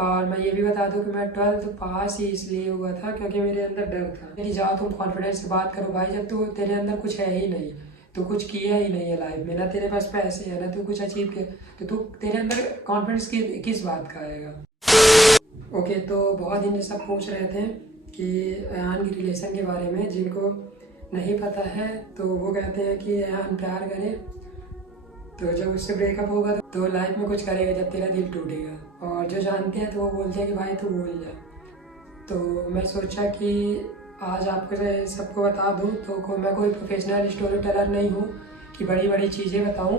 और मैं ये भी बता दूं कि मैं 12th पास ही इसलिए हुआ था क्योंकि मेरे अंदर डर था कि जाओ तुम कॉन्फिडेंस से बात करो भाई, जब तो तेरे अंदर कुछ है ही नहीं, तो कुछ किया ही नहीं है लाइफ में, ना तेरे पास पैसे है ना तू कुछ अचीव किया, तो तू तेरे अंदर कॉन्फिडेंस किस बात का आएगा। ओके, तो बहुत दिन सब पूछ रहे थे कि अयान की रिलेशन के बारे में, जिनको नहीं पता है तो वो कहते हैं कि अयान प्यार करे तो जब उससे ब्रेकअप होगा तो लाइफ में कुछ करेगा जब तेरा दिल टूटेगा, और जो जानते हैं तो वो बोलते हैं कि भाई तू भूल जा। तो मैं सोचा कि आज आपको सबको बता दूं, तो मैं कोई प्रोफेशनल स्टोरी टेलर नहीं हूं कि बड़ी बड़ी चीज़ें बताऊं,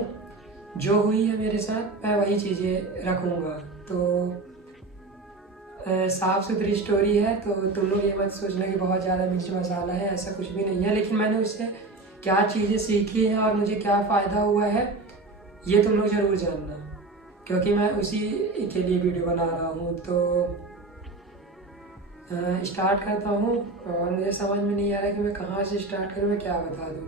जो हुई है मेरे साथ मैं वही चीज़ें रखूँगा। तो साफ़ सुथरी स्टोरी है, तो तुम लोग ये मत सोचना कि बहुत ज़्यादा मिर्च मसाला है, ऐसा कुछ भी नहीं है। लेकिन मैंने उससे क्या चीज़ें सीखी हैं और मुझे क्या फ़ायदा हुआ है ये तुम लोग ज़रूर जानना, क्योंकि मैं उसी के लिए वीडियो बना रहा हूँ। तो स्टार्ट करता हूँ, और मुझे समझ में नहीं आ रहा कि मैं कहाँ से स्टार्ट करूँ, मैं क्या बता दूँ,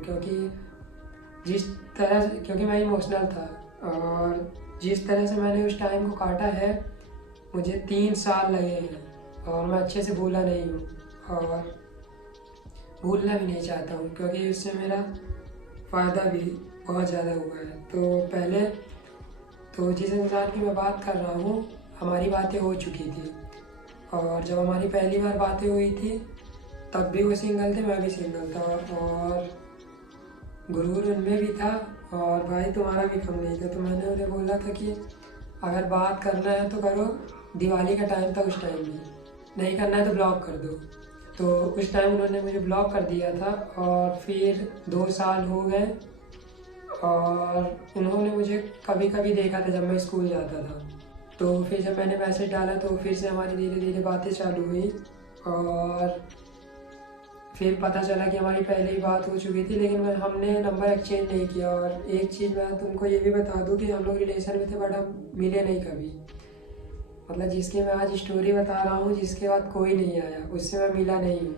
क्योंकि मैं इमोशनल था, और जिस तरह से मैंने उस टाइम को काटा है मुझे 3 साल लगे हैं, और मैं अच्छे से भूला नहीं हूँ और भूलना भी नहीं चाहता हूँ, क्योंकि उससे मेरा फ़ायदा भी बहुत ज़्यादा हुआ है। तो पहले तो जिस इंसान की मैं बात कर रहा हूँ हमारी बातें हो चुकी थी, और जब हमारी पहली बार बातें हुई थी तब भी वो सिंगल थे, मैं भी सिंगल था, और गुरूर उनमें भी था और भाई तुम्हारा भी कम नहीं था। तो मैंने उन्हें बोला था कि अगर बात करना है तो करो, दिवाली का टाइम था उस टाइम भी, नहीं करना है तो ब्लॉक कर दो। तो उस टाइम उन्होंने मुझे ब्लॉक कर दिया था, और फिर 2 साल हो गए, और उन्होंने मुझे कभी कभी देखा था जब मैं स्कूल जाता था। तो फिर जब मैंने मैसेज डाला तो फिर से हमारी धीरे धीरे बातें चालू हुई, और फिर पता चला कि हमारी पहले ही बात हो चुकी थी, लेकिन हमने नंबर एक्सचेंज नहीं किया। और एक चीज़ मैं तुमको ये भी बता दूं कि हम लोग रिलेशन में थे बट हम मिले नहीं कभी, मतलब जिसकी मैं आज स्टोरी बता रहा हूँ जिसके बाद कोई नहीं आया उससे मैं मिला नहीं हूँ,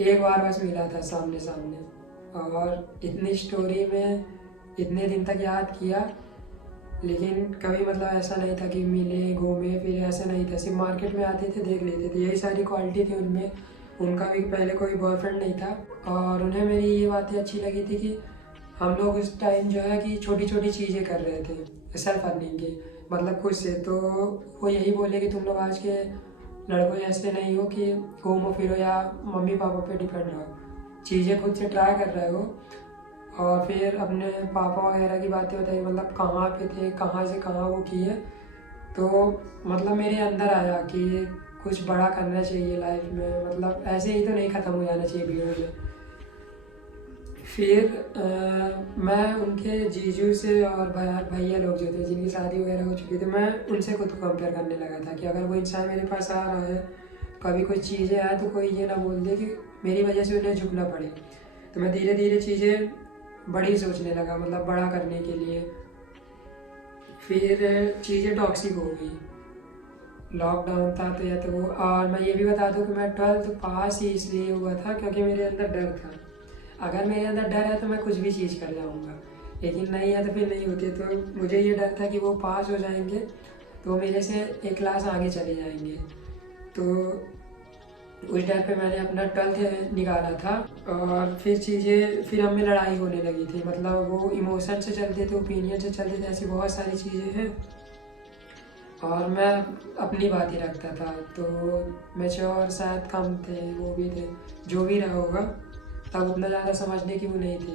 एक बार बस मिला था सामने सामने। और इतनी स्टोरी में इतने दिन तक याद किया, लेकिन कभी मतलब ऐसा नहीं था कि मिले घूमे फिर, ऐसा नहीं था। सिर्फ मार्केट में आते थे देख लेते थे, यही सारी क्वालिटी थी उनमें। उनका भी पहले कोई बॉयफ्रेंड नहीं था, और उन्हें मेरी ये बातें अच्छी लगी थी कि हम लोग उस टाइम जो है कि छोटी छोटी चीज़ें कर रहे थे सेल्फ अर्निंग की, मतलब खुद से। तो वो यही बोले कि तुम लोग आज के लड़कों ऐसे नहीं हो कि घूमो फिरो या मम्मी पापा पे डिपेंड रहो, चीज़ें खुद से ट्राई कर रहे हो। और फिर अपने पापा वगैरह की बातें बताई, मतलब कहाँ पे थे, कहाँ से कहाँ वो किए। तो मतलब मेरे अंदर आया कि कुछ बड़ा करना चाहिए लाइफ में, मतलब ऐसे ही तो नहीं ख़त्म हो जाना चाहिए वीडियो में। फिर मैं उनके जीजू से और भैया लोग जो थे जिनकी शादी वगैरह हो चुकी थी, मैं उनसे खुद को कंपेयर करने लगा था कि अगर वो इंसान मेरे पास आ रहा है, कभी कोई चीज़ें आए तो कोई ये ना बोल दे कि मेरी वजह से उन्हें झुकना पड़े। तो मैं धीरे धीरे चीज़ें बड़ी सोचने लगा, मतलब बड़ा करने के लिए। फिर चीज़ें टॉक्सिक हो गई, लॉकडाउन था तो या तो वो। और मैं ये भी बता दूं कि मैं 12th पास ही इसलिए हुआ था क्योंकि मेरे अंदर डर था। अगर मेरे अंदर डर है तो मैं कुछ भी चीज़ कर जाऊंगा, लेकिन नहीं है तो फिर नहीं होती। तो मुझे ये डर था कि वो पास हो जाएंगे तो वो मेरे से एक क्लास आगे चले जाएंगे। तो उस डर पे मैंने अपना 12th निकाला था। और फिर हम में लड़ाई होने लगी थी, मतलब वो इमोशन से चलते थे, ओपिनियन से चलते थे, ऐसी बहुत सारी चीज़ें हैं। और मैं अपनी बात ही रखता था, तो मैच्योर शायद कम थे, वो भी थे, जो भी रहा होगा तब उतना ज़्यादा समझने की वो नहीं थी,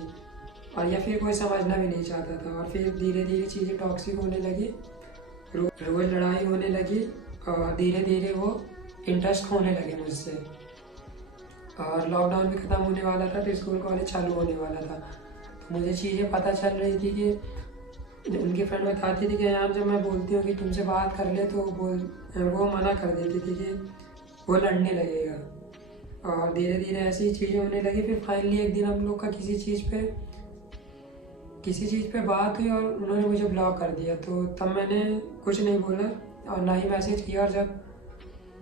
और या फिर कोई समझना भी नहीं चाहता था। और फिर धीरे धीरे चीज़ें टॉक्सिक होने लगी, रोज़ लड़ाई होने लगी, और धीरे धीरे वो इंटरेस्ट खोने लगे मुझसे। और लॉकडाउन भी ख़त्म होने वाला था तो स्कूल कॉलेज चालू होने वाला था। तो मुझे चीज़ें पता चल रही थी कि उनकी फ्रेंड बताती थी कि यार जब मैं बोलती हूँ कि तुमसे बात कर ले तो वो मना कर देती थी कि वो लड़ने लगेगा। और धीरे धीरे ऐसी चीज़ें होने लगी। फिर फाइनली एक दिन हम लोग का किसी चीज़ पे बात हुई और उन्होंने मुझे ब्लॉक कर दिया। तो तब मैंने कुछ नहीं बोला और ना ही मैसेज किया। और जब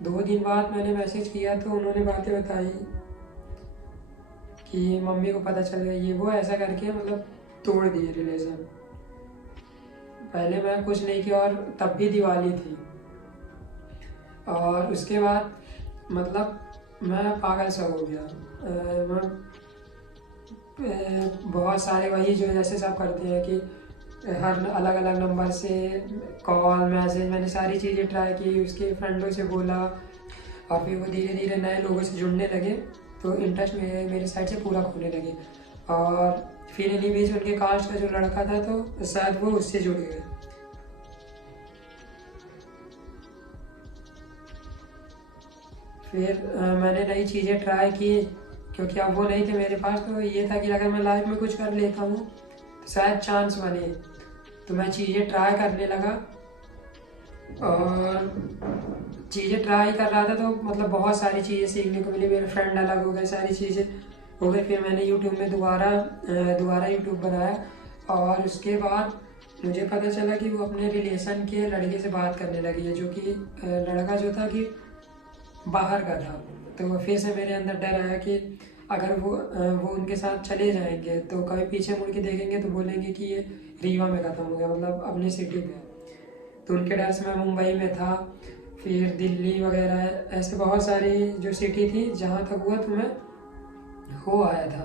2 दिन बाद मैंने मैसेज किया तो उन्होंने बातें बताई कि मम्मी को पता चल गया, ये वो ऐसा करके मतलब तोड़ दिए रिलेशन। पहले मैं कुछ नहीं किया, और तब भी दिवाली थी। और उसके बाद मतलब मैं पागल सा हो गया। मैं बहुत सारे वही जो जैसे सब करते हैं कि हर अलग अलग नंबर से कॉल मैसेज, मैंने सारी चीज़ें ट्राई की, उसके फ्रेंडों से बोला, और फिर वो धीरे धीरे नए लोगों से जुड़ने लगे, तो इंटरेस्ट मेरे साइड से पूरा खोने लगे। और फिर इन्हीं बीच उनके कास्ट का जो लड़का था तो शायद वो उससे जुड़ गए। फिर मैंने नई चीज़ें ट्राई की, क्योंकि अब वो नहीं थे मेरे पास, तो ये था कि अगर मैं लाइफ में कुछ कर लेता हूँ तो शायद चांस बने। तो मैं चीज़ें ट्राई करने लगा, और चीज़ें ट्राई कर रहा था तो मतलब बहुत सारी चीज़ें सीखने को मिली, मेरे फ्रेंड अलग हो गए, सारी चीज़ें हो गई। फिर मैंने यूट्यूब में दोबारा यूट्यूब बनाया, और उसके बाद मुझे पता चला कि वो अपने रिलेशन के लड़के से बात करने लगी है, जो कि लड़का जो था कि बाहर का था। तो फिर से मेरे अंदर डर आया कि अगर वो उनके साथ चले जाएंगे तो कभी पीछे मुड़ के देखेंगे तो बोलेंगे कि ये रीवा में ख़त्म हो गया, मतलब अपनी सिटी में। तो उनके डर से मैं मुंबई में था, फिर दिल्ली वगैरह, ऐसे बहुत सारी जो सिटी थी जहाँ तक हुआ तो मैं हो आया था।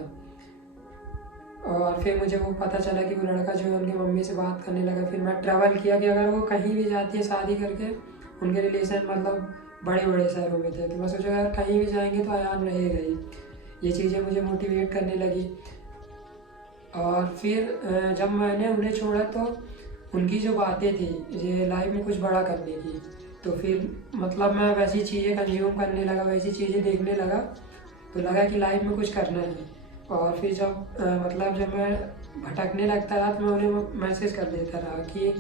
और फिर मुझे वो पता चला कि वो लड़का जो है उनकी मम्मी से बात करने लगा। फिर मैं ट्रैवल किया कि अगर वो कहीं भी जाती है शादी करके, उनके रिलेशन मतलब बड़े बड़े शहरों में थे, तो मैं सोचा अगर कहीं भी जाएंगे तो आयान रहेगा ही। ये चीज़ें मुझे मोटिवेट करने लगी। और फिर जब मैंने उन्हें छोड़ा तो उनकी जो बातें थी ये लाइफ में कुछ बड़ा करने की, तो फिर मतलब मैं वैसी चीज़ें कंज्यूम करने लगा, वैसी चीज़ें देखने लगा, तो लगा कि लाइफ में कुछ करना है। और फिर जब मैं भटकने लगता रहा तो मैं उन्हें मैसेज कर देता रहा कि,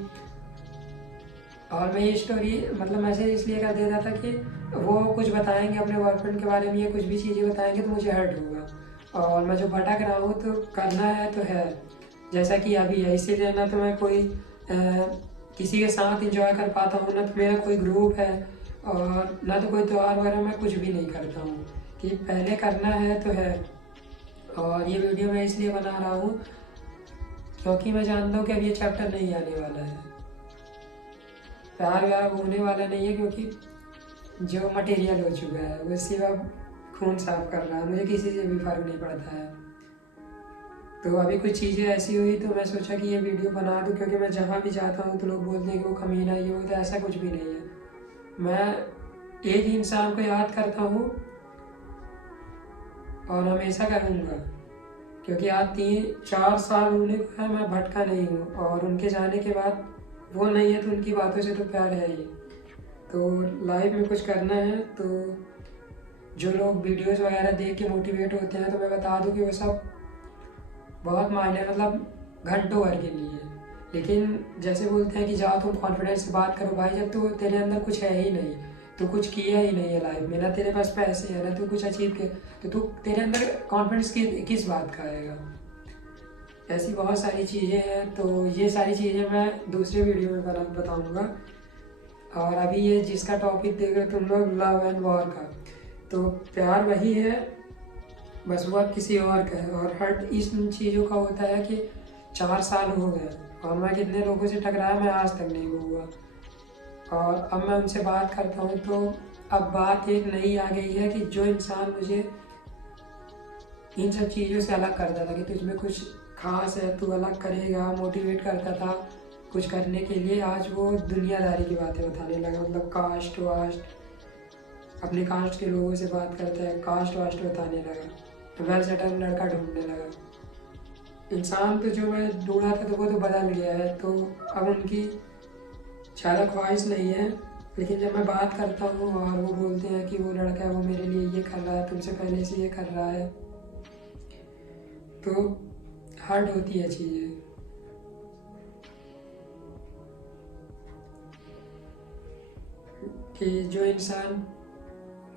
और मैं ये स्टोरी मतलब मैसेज इसलिए कर देता था कि वो कुछ बताएंगे अपने बॉयफ्रेंड के बारे में या कुछ भी चीज़ें बताएंगे तो मुझे हर्ट होगा, और मैं जो भटक रहा हूँ तो करना है तो है, जैसा कि अभी है। इसीलिए ना तो मैं कोई किसी के साथ इंजॉय कर पाता हूँ, ना तो मेरा कोई ग्रुप है, और ना तो कोई त्यौहार वगैरह मैं कुछ भी नहीं करता हूँ, कि पहले करना है तो है। और ये वीडियो मैं इसलिए बना रहा हूँ क्योंकि मैं जानता हूँ कि अब ये चैप्टर नहीं आने वाला है, प्यार व्यार होने वाला नहीं है, क्योंकि जो मटेरियल हो चुका है वो सिर्फ अब खून साफ कर रहा है, मुझे किसी से भी फर्क नहीं पड़ता है। तो अभी कुछ चीज़ें ऐसी हुई तो मैं सोचा कि ये वीडियो बना दूँ, क्योंकि मैं जहाँ भी जाता हूँ तो लोग बोलते हैं कि वो कमीना ये हो, तो ऐसा कुछ भी नहीं है। मैं एक ही इंसान को याद करता हूँ और हमेशा करूँगा, क्योंकि आज 3-4 साल होने को है मैं भटका नहीं हूँ, और उनके जाने के बाद वो नहीं है तो उनकी बातों से तो प्यार है ही। तो लाइफ में कुछ करना है तो जो लोग वीडियोस वगैरह देख के मोटिवेट होते हैं, तो मैं बता दूं कि वो सब बहुत मायने मतलब घंटों भर के लिए, लेकिन जैसे बोलते हैं कि जाओ तुम कॉन्फिडेंस से बात करो भाई, जब तो तेरे अंदर कुछ है ही नहीं, तो कुछ किया ही नहीं है लाइफ में, ना तेरे पास पैसे है, ना तू कुछ अचीव किया, तो तू तेरे अंदर कॉन्फिडेंस किस बात का आएगा। ऐसी बहुत सारी चीज़ें हैं, तो ये सारी चीज़ें मैं दूसरे वीडियो में बताऊँगा। और अभी ये जिसका टॉपिक देख रहे तुम लोग, लव एंड वॉर का, तो प्यार वही है, बस वो अब किसी और का है। और हर्ट इन चीज़ों का होता है कि 4 साल हो गए और मैं कितने लोगों से टकराया, मैं आज तक नहीं हुआ, और अब मैं उनसे बात करता हूँ तो अब बात एक नई आ गई है कि जो इंसान मुझे इन सब चीज़ों से अलग करता था कि तुझमें कुछ खास है, तू अलग करेगा, मोटिवेट करता था कुछ करने के लिए, आज वो दुनियादारी की बातें बताने लगा, मतलब कास्ट वास्ट, अपने कास्ट के लोगों से बात करता है, कास्ट वास्ट बताने लगा, वेल सेटल लड़का ढूंढने लगा। इंसान तो जो मैं ढूंढा था तो वो तो बदल गया है, तो अब उनकी ज़्यादा ख्वाहिश नहीं है। लेकिन जब मैं बात करता हूँ और वो बोलते हैं कि वो लड़का है वो मेरे लिए ये कर रहा है, तुमसे पहले से ये कर रहा है, तो हर्ट होती है चीज़ें। कि जो इंसान,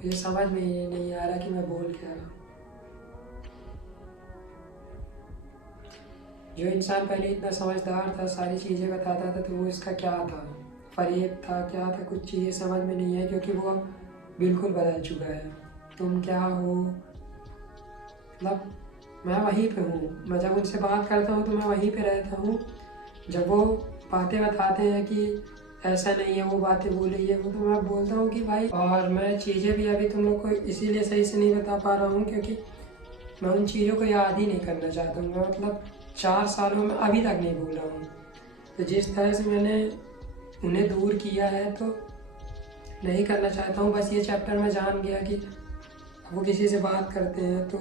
ये समझ में ही नहीं आ रहा कि मैं बोल क्या रहा हूँ। जो इंसान पहले इतना समझदार था, सारी चीज़ें बताता था, तो वो इसका क्या था, फरेब था, क्या था, कुछ चीज़ें समझ में नहीं है, क्योंकि वो अब बिल्कुल बदल चुका है। तुम क्या हो, मतलब मैं वहीं पे हूँ, मैं जब उनसे बात करता हूँ तो मैं वहीं पे रहता हूँ। जब वो बातें बताते हैं कि ऐसा नहीं है वो बातें बोली है, वो तो मैं बोलता हूँ कि भाई, और मैं चीज़ें भी अभी तुम लोग को इसीलिए सही से नहीं बता पा रहा हूँ क्योंकि मैं उन चीज़ों को याद ही नहीं करना चाहता हूँ। मैं मतलब 4 सालों में अभी तक नहीं भूला हूँ। तो जिस तरह से मैंने उन्हें दूर किया है तो नहीं करना चाहता हूँ। बस ये चैप्टर मैं जान गया कि वो किसी से बात करते हैं तो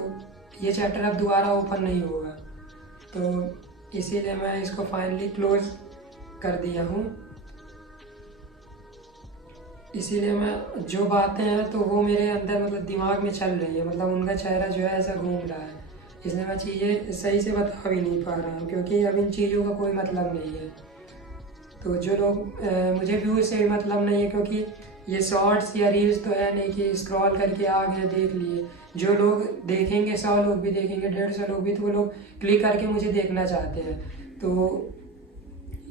ये चैप्टर अब दोबारा ओपन नहीं होगा, तो इसीलिए मैं इसको फाइनली क्लोज कर दिया हूँ। इसीलिए मैं जो बातें हैं तो वो मेरे अंदर मतलब दिमाग में चल रही है, मतलब उनका चेहरा जो है ऐसा घूम रहा है, इसलिए मैं चीज़ें सही से बता भी नहीं पा रहा हूँ क्योंकि अब इन चीज़ों का कोई मतलब नहीं है। तो जो लोग मुझे व्यू से मतलब नहीं है क्योंकि ये शॉर्ट्स या रील्स तो है नहीं कि स्क्रॉल करके आ गए देख लिए। जो लोग देखेंगे 100 लोग भी देखेंगे, 150 लोग भी, तो वो लोग क्लिक करके मुझे देखना चाहते हैं। तो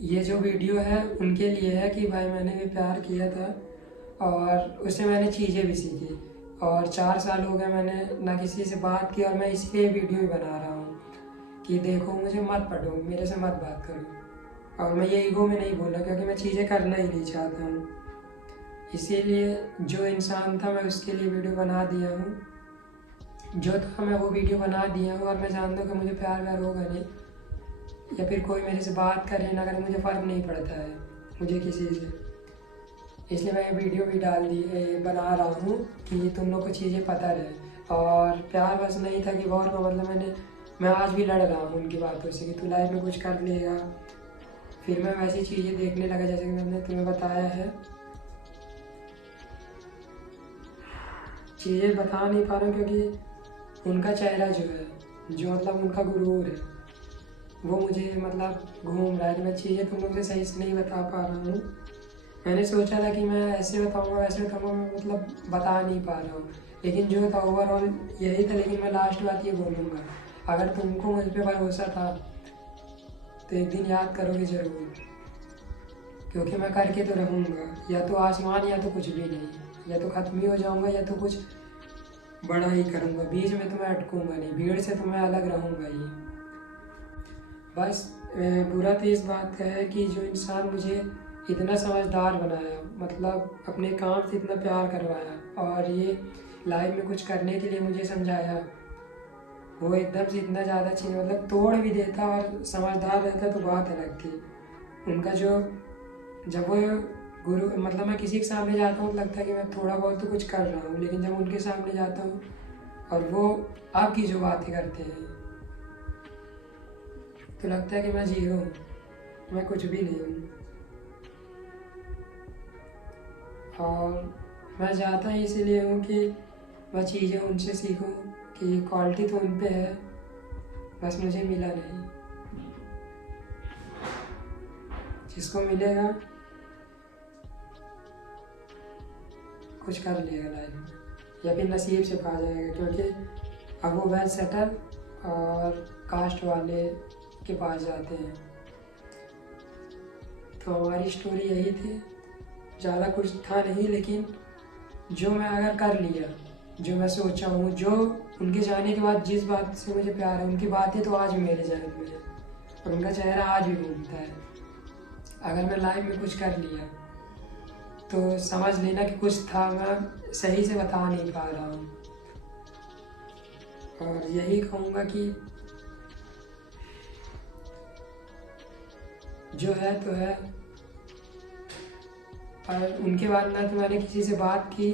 ये जो वीडियो है उनके लिए है कि भाई मैंने भी प्यार किया था और उससे मैंने चीज़ें भी सीखी, और 4 साल हो गए मैंने ना किसी से बात की, और मैं इसलिए वीडियो भी बना रहा हूँ कि देखो मुझे मत पढ़ो, मेरे से मत बात करो। और मैं ये ईगो में नहीं बोला क्योंकि मैं चीज़ें करना ही नहीं चाहता हूँ, इसीलिए जो इंसान था मैं उसके लिए वीडियो बना दिया हूँ। जो था मैं वो वीडियो बना दिया हूँ, और मैं जानता हूँ कि मुझे प्यार व्यार होगा नहीं, या फिर कोई मेरे से बात करे ना करे, मुझे फ़र्क नहीं पड़ता है मुझे किसी से। इसलिए मैं ये वीडियो भी बना रहा हूँ कि तुम लोग को चीज़ें पता रहे। और प्यार बस नहीं था कि वॉर का मतलब मैं आज भी लड़ रहा हूँ उनकी बातों से कि तू लाइफ में कुछ कर लेगा। फिर मैं वैसी चीज़ें देखने लगा जैसे कि मैंने तुम्हें बताया है। चीज़ें बता नहीं पा रहा हूँ क्योंकि उनका चेहरा जो है, जो मतलब उनका गुरूर है, वो मुझे मतलब घूम रहा है कि मैं चीज़ें तुम लोग से सही से नहीं बता पा रहा हूँ। मैंने सोचा था कि मैं ऐसे बताऊँगा वैसे बताऊँगा, मैं मतलब बता नहीं पा रहा हूँ, लेकिन जो था ओवरऑल यही था। लेकिन मैं लास्ट बात ये बोलूँगा, अगर तुमको मुझ पर भरोसा था तो एक दिन याद करोगे ज़रूर, क्योंकि मैं करके तो रहूँगा, या तो आसमान या तो कुछ भी नहीं, या तो ख़त्म ही हो जाऊँगा या तो कुछ बड़ा ही करूँगा। बीच में तो मैं अटकूँगा नहीं, भीड़ से तो मैं अलग रहूँगा ही। बस बुरा तो इस बात का है कि जो इंसान मुझे इतना समझदार बनाया, मतलब अपने काम से इतना प्यार करवाया और ये लाइफ में कुछ करने के लिए मुझे समझाया, वो एकदम से इतना ज़्यादा चीज़ मतलब तोड़ भी देता और समझदार रहता तो बात अलग थी। उनका जो जब वो गुरु मतलब मैं किसी के सामने जाता हूँ तो लगता है कि मैं थोड़ा बहुत तो कुछ कर रहा हूँ, लेकिन जब उनके सामने जाता हूँ और वो आपकी जो बातें करते हैं तो लगता है कि मैं जीरो हूँ, मैं कुछ भी नहीं हूँ। और मैं चाहता ही इसीलिए हूँ कि मैं चीज़ें उनसे सीखूँ कि क्वालिटी तो उन पे है, बस मुझे मिला नहीं। जिसको मिलेगा कुछ कर लेगा लाइफ में, या फिर नसीब से पा जाएगा, क्योंकि अब वो वेल सेटल और कास्ट वाले के पास जाते हैं। तो हमारी स्टोरी यही थी, ज़्यादा कुछ था नहीं, लेकिन जो मैं अगर कर लिया, जो मैं सोचा हूँ, जो उनके जाने के बाद जिस बात से मुझे प्यार है, उनकी बातें तो आज भी मेरे जहन में है और उनका चेहरा आज भी घूमता है। अगर मैं लाइफ में कुछ कर लिया तो समझ लेना कि कुछ था, मैं सही से बता नहीं पा रहा हूँ। और यही कहूँगा कि जो है तो है, और उनके बाद ना तो मैंने किसी से बात की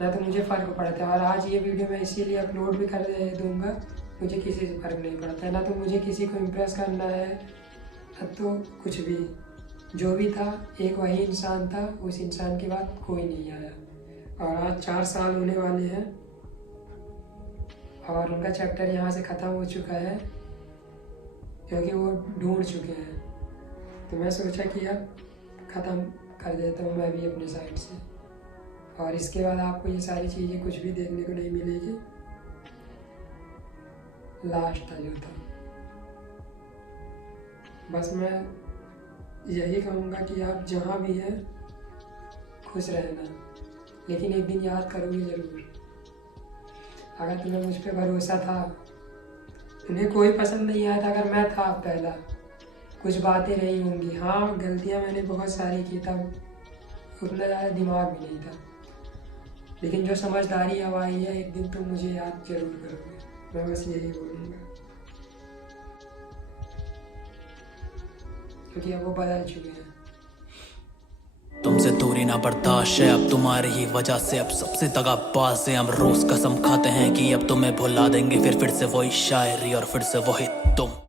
ना तो मुझे फ़र्क पड़ता है। और आज ये वीडियो मैं इसीलिए अपलोड भी कर दूँगा, मुझे किसी से फ़र्क नहीं पड़ता है, ना तो मुझे किसी को इम्प्रेस करना है, ना तो कुछ भी। जो भी था एक वही इंसान था, उस इंसान के बाद कोई नहीं आया। और आज 4 साल होने वाले हैं और उनका चैप्टर यहाँ से ख़त्म हो चुका है क्योंकि वो ढूंढ चुके हैं। तो मैं सोचा कि अब ख़त्म कर देता हूँ मैं भी अपने साइड से, और इसके बाद आपको ये सारी चीज़ें कुछ भी देखने को नहीं मिलेगी। लास्ट था जो था, बस मैं यही कहूँगा कि आप जहाँ भी हैं खुश रहना, लेकिन एक दिन याद करोगे ज़रूर। अगर तुम्हें मुझ पर भरोसा था, उन्हें कोई पसंद नहीं आया था, अगर मैं था पहला कुछ बातें रही होंगी। हाँ, गलतियाँ मैंने बहुत सारी की, तब उतना ज़्यादा दिमाग भी नहीं था, लेकिन जो समझदारी अब आई है, एक दिन तुम मुझे याद जरूर करोगे। मैं बस यही बोलूँगा, क्योंकि अब वो बदल चुके हैं। तुमसे दूरी ना बर्दाश्त है अब तुम्हारी ही वजह से, अब सबसे दगाबाज है हम, रोज कसम खाते हैं कि अब तुम्हें भुला देंगे, फिर से वही शायरी और फिर से वही तुम।